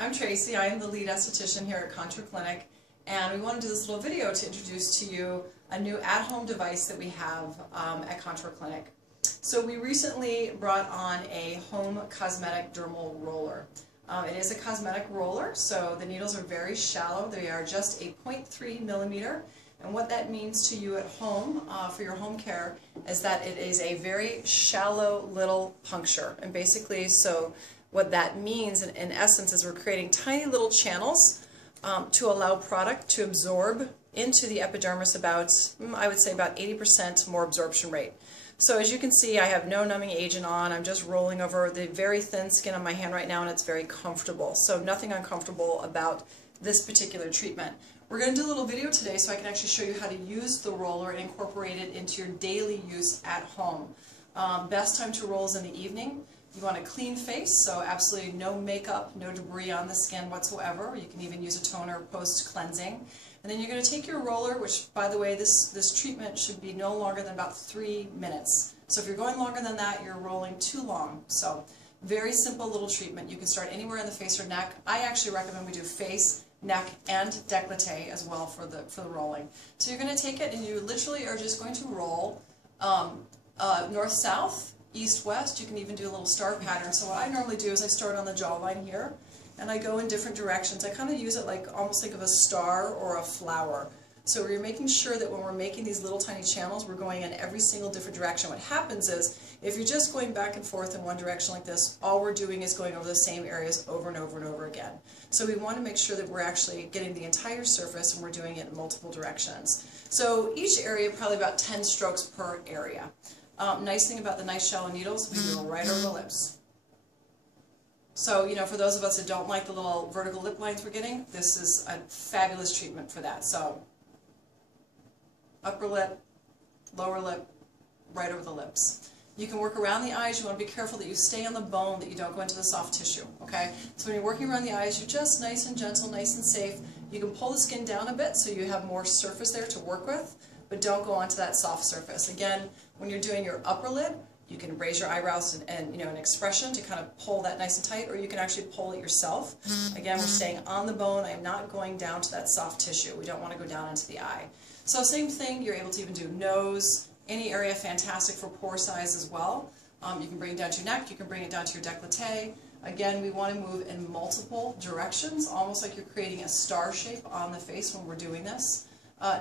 I'm Tracy. I am the lead esthetician here at Contour Clinic, and we want to do this little video to introduce to you a new at-home device that we have at Contour Clinic. So we recently brought on a home cosmetic dermal roller. It is a cosmetic roller, so the needles are very shallow. They are just a 0.3 millimeter. And what that means to you at home, for your home care, is that it is a very shallow little puncture. And basically, so what that means in essence is we're creating tiny little channels to allow product to absorb into the epidermis about, I would say about 80% more absorption rate. So as you can see, I have no numbing agent on. I'm just rolling over the very thin skin on my hand right now, and it's very comfortable. So nothing uncomfortable about this particular treatment. We're going to do a little video today so I can actually show you how to use the roller and incorporate it into your daily use at home. Best time to roll is in the evening. You want a clean face, so absolutely no makeup, no debris on the skin whatsoever. You can even use a toner post-cleansing. And then you're going to take your roller, which, by the way, this treatment should be no longer than about 3 minutes. So if you're going longer than that, you're rolling too long. So very simple little treatment. You can start anywhere in the face or neck. I actually recommend we do face, neck, and décolleté as well for the rolling. So you're going to take it and you literally are just going to roll north-south, east-west. You can even do a little star pattern. So what I normally do is I start on the jawline here, and I go in different directions. I kind of use it like almost think of a star or a flower. So we're making sure that when we're making these little tiny channels, we're going in every single different direction. What happens is, if you're just going back and forth in one direction like this, all we're doing is going over the same areas over and over and over again. So we want to make sure that we're actually getting the entire surface and we're doing it in multiple directions. So each area, probably about 10 strokes per area. Nice thing about the nice shallow needles, we go right over the lips. So, you know, for those of us that don't like the little vertical lip lines we're getting, this is a fabulous treatment for that. So, upper lip, lower lip, right over the lips. You can work around the eyes. You want to be careful that you stay on the bone, that you don't go into the soft tissue, okay? So when you're working around the eyes, you're just nice and gentle, nice and safe. You can pull the skin down a bit so you have more surface there to work with, but don't go onto that soft surface. Again, when you're doing your upper lid, you can raise your eyebrows and you know, an expression to kind of pull that nice and tight, or you can actually pull it yourself. Again, we're staying on the bone. I am not going down to that soft tissue. We don't want to go down into the eye. So same thing, you're able to even do nose, any area fantastic for pore size as well. You can bring it down to your neck, you can bring it down to your décolleté. Again, we want to move in multiple directions, almost like you're creating a star shape on the face when we're doing this.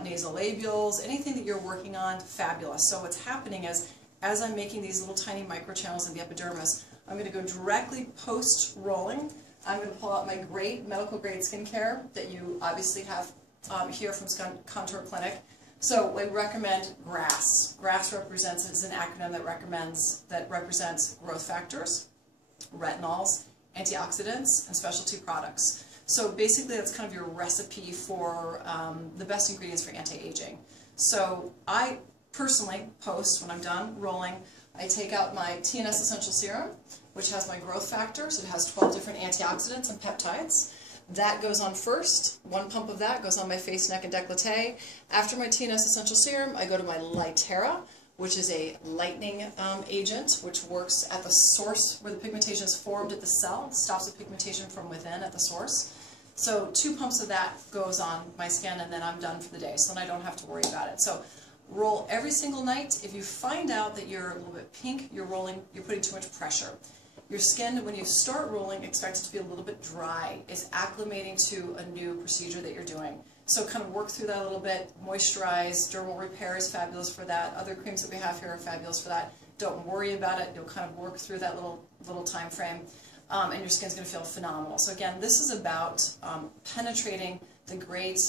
Nasal labials, anything that you're working on, fabulous. So what's happening is, as I'm making these little tiny micro channels in the epidermis, I'm going to go directly post-rolling. I'm going to pull out my great medical grade skincare that you obviously have here from Contour Clinic. So we recommend GRASS. GRASS represents, is an acronym that represents growth factors, retinols, antioxidants, and specialty products. So basically that's kind of your recipe for the best ingredients for anti-aging. So I personally post, when I'm done rolling, I take out my TNS Essential Serum, which has my growth factors. It has 12 different antioxidants and peptides. That goes on first. One pump of that goes on my face, neck, and décolleté. After my TNS Essential Serum, I go to my Lightera, which is a lightening agent, which works at the source where the pigmentation is formed at the cell, stops the pigmentation from within at the source. So 2 pumps of that goes on my skin, and then I'm done for the day, so then I don't have to worry about it. So roll every single night. If you find out that you're a little bit pink, you're putting too much pressure. Your skin, when you start rolling, expect it to be a little bit dry. It's acclimating to a new procedure that you're doing. So kind of work through that a little bit, moisturize. Dermal repair is fabulous for that. Other creams that we have here are fabulous for that. Don't worry about it. You'll kind of work through that little time frame, and your skin's going to feel phenomenal. So again, this is about penetrating the great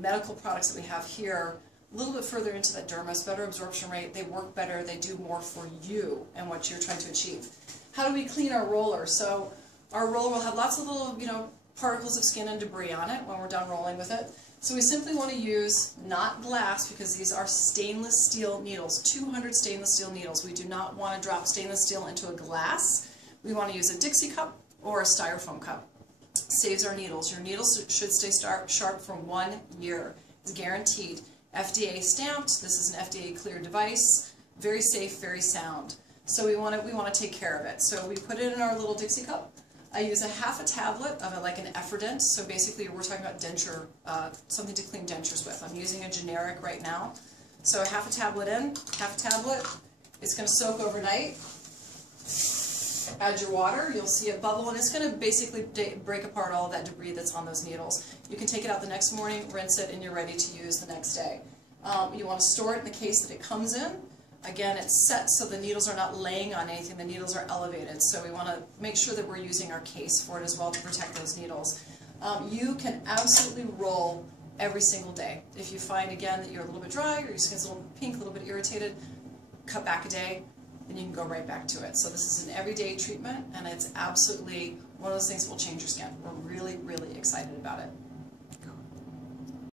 medical products that we have here a little bit further into that dermis, better absorption rate. They work better. They do more for you and what you're trying to achieve. How do we clean our roller? So our roller will have lots of little, you know, particles of skin and debris on it when we're done rolling with it. So we simply want to use not glass, because these are stainless steel needles, 200 stainless steel needles. We do not want to drop stainless steel into a glass. We want to use a Dixie cup or a styrofoam cup. Saves our needles. Your needles should stay sharp for 1 year. It's guaranteed. FDA stamped. This is an FDA cleared device. Very safe, very sound. So we want to take care of it. So we put it in our little Dixie cup. I use a half a tablet of like an Effordent, so basically we're talking about denture, something to clean dentures with. I'm using a generic right now. So half a tablet in, half a tablet. It's going to soak overnight. Add your water, you'll see it bubble, and it's going to basically break apart all of that debris that's on those needles. You can take it out the next morning, rinse it, and you're ready to use the next day. You want to store it in the case that it comes in. Again, it's set so the needles are not laying on anything, the needles are elevated, so we want to make sure that we're using our case for it as well to protect those needles. You can absolutely roll every single day. If you find, again, that you're a little bit dry, or your skin's a little pink, a little bit irritated, cut back a day, and you can go right back to it. So this is an everyday treatment, and it's absolutely one of those things that will change your skin. We're really, really excited about it.